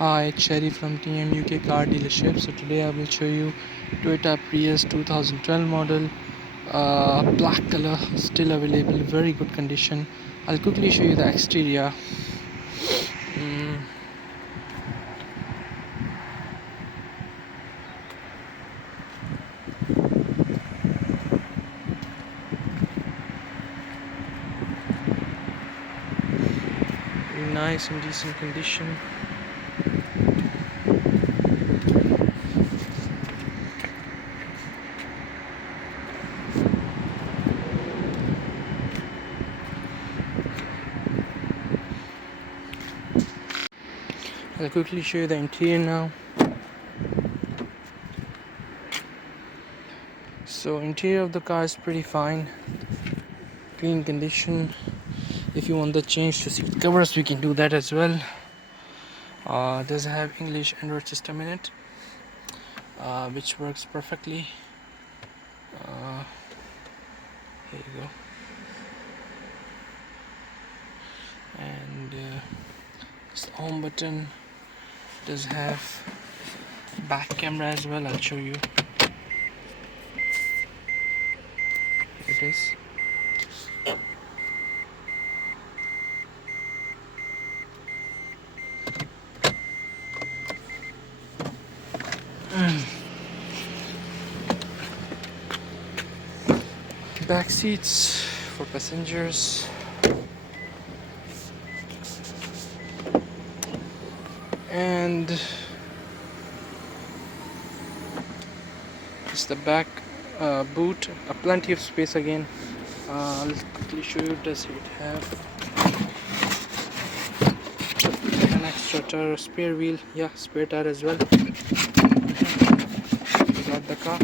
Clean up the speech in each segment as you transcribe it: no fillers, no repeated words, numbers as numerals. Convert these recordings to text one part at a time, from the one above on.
Hi, Cherry from TM UK car dealership. So today I will show you Toyota Prius 2012 model, black color, still available, very good condition. I'll quickly show you the exterior. Mm, Nice and decent condition. I'll quickly show you the interior now. So interior of the car is pretty fine, clean condition. If you want the change to seat covers, we can do that as well. Does have English Android system in it, which works perfectly. Here you go. And this home button does have back camera as well. I'll show you. Here it is. Back seats for passengers. And it's the back boot, plenty of space again. Let's quickly show you. Does it have an extra tire, spare wheel? Yeah, spare tire as well. Got the car.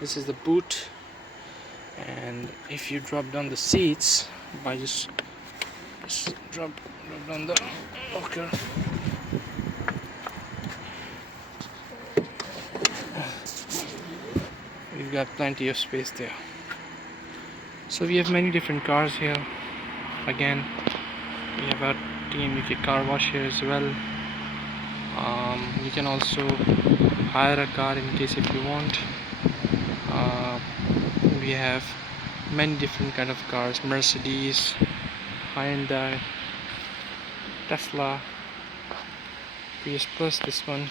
This is the boot, and if you drop down the seats by just drop down the locker, we've got plenty of space there. So we have many different cars here. Again, we have our TM UK car wash here as well. You can also hire a car in case if you want. We have many different kind of cars: Mercedes, Hyundai, Tesla, Prius Plus, this one,